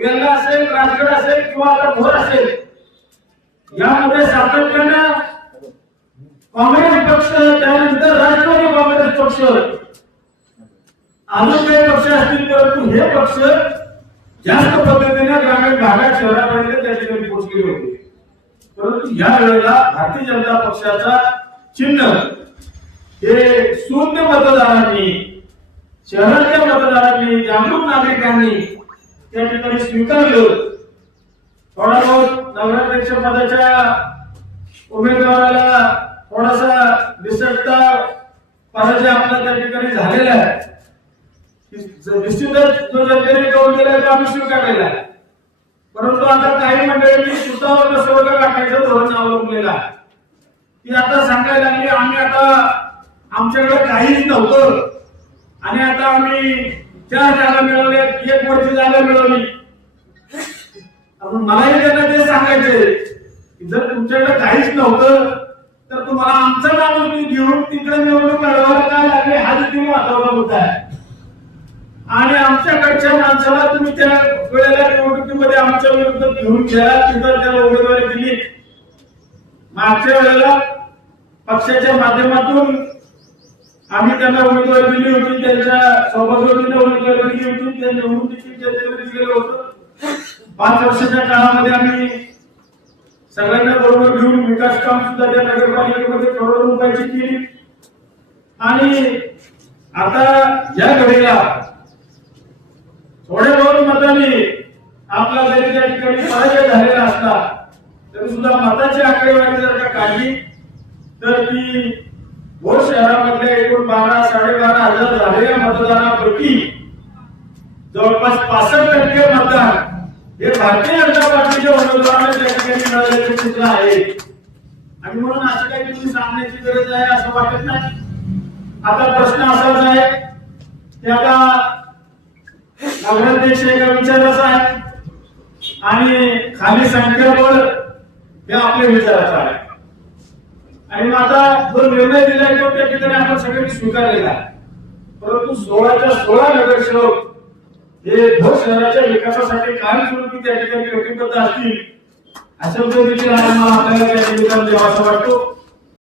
वेल्हा असेल, राजगड असेल किंवा आता भोर असेल, यामध्ये सातत्यानं काँग्रेस पक्ष, त्यानंतर राष्ट्रवादी काँग्रेस पक्ष, अजून काही पक्ष असतील, परंतु हे पक्ष जास्त पद्धतीने ग्रामीण भागात शहरापर्यंत त्या ठिकाणी पोहोचलेले होते. परंतु या वेळेला भारतीय जनता पक्षाचा चिन्ह हे शून्य मतदारांनी, शहरातल्या मतदारांनी, जागरूक नागरिकांनी त्या ठिकाणी स्वीकारलं. थोडा बहुत नगराध्यक्ष पदाच्या उमेदवाराला थोडासा निसटता पराजय आपला त्या ठिकाणी झालेला आहे. निश्चितच जो जनतेने कौल केला तो आम्ही स्वीकारलेला आहे. परंतु आता काही मंडळींनी सुतावर स्वर्ग गाठायचं धोरण अवलंबलेलं आहे. ती आता सांगायला लागली आम्ही आता आमच्याकडे काहीच नव्हतं आणि आता आम्ही 4 जागा मिळवल्या, 1 वरची जागा मिळवली. मलाही त्यांना ते सांगायचे की जर तुमच्याकडे काहीच नव्हतं तर तुम्हाला आमचं नाव घेऊन तिकडे निवडणूक लढवायला काय लागले हा देखील महत्त्वाचा मुद्दा आहे. आणि आमच्याकडच्या माणसाला तुम्ही त्या वेळेला निवडणुकीमध्ये आमच्या विरुद्ध घेऊन गेला, तिथं त्याला उमेदवारी दिली. मागच्या वेळेला पक्षाच्या माध्यमातून आम्ही त्यांना उमेदवारी दिली होती, त्यांच्या सभापतीने उमेदवारी दिली होती, त्या निवडणुकीची दिलेलं होतं. 5 वर्षाच्या काळामध्ये आम्ही सगळ्यांना बरोबर घेऊन विकास काम सुद्धा त्या नगरपालिकेमध्ये करोडो रुपयाची केली. आणि आता या घडीला थोड्या बहुत मतांनी आपला जरी त्या ठिकाणी पराजय झालेला असला तरी सुद्धा मताची आकडेवारी जर का काढली तर ती भोर शहरामधल्या एकूण 12-12.5 हजार झालेल्या मतदारांपैकी जवळपास 65% मतदान हे भारतीय जनता पार्टीच्या उमेदवारांना त्या ठिकाणी मिळाल्याचे चित्र आहे. आणि म्हणून असं काही तुम्ही सांगण्याची गरज आहे असं वाटत नाही. आता प्रश्न असाच आहे की आता नगराध्यक्ष एका विचाराचा आहे आणि खाली संख्याबळ हे आपल्या विचाराचा आहे. आणि आता जो निर्णय दिलाय तो त्या ठिकाणी आपण सगळ्यांनी स्वीकारलेला आहे. परंतु 16च्या 16 नगरसेवक हे भोर शहराच्या विकासासाठी कायमस्वरूपी त्या ठिकाणी कटिबद्ध असतील अशा पद्धतीने मला आपल्याला त्या निवेदन द्यावं असं वाटतो.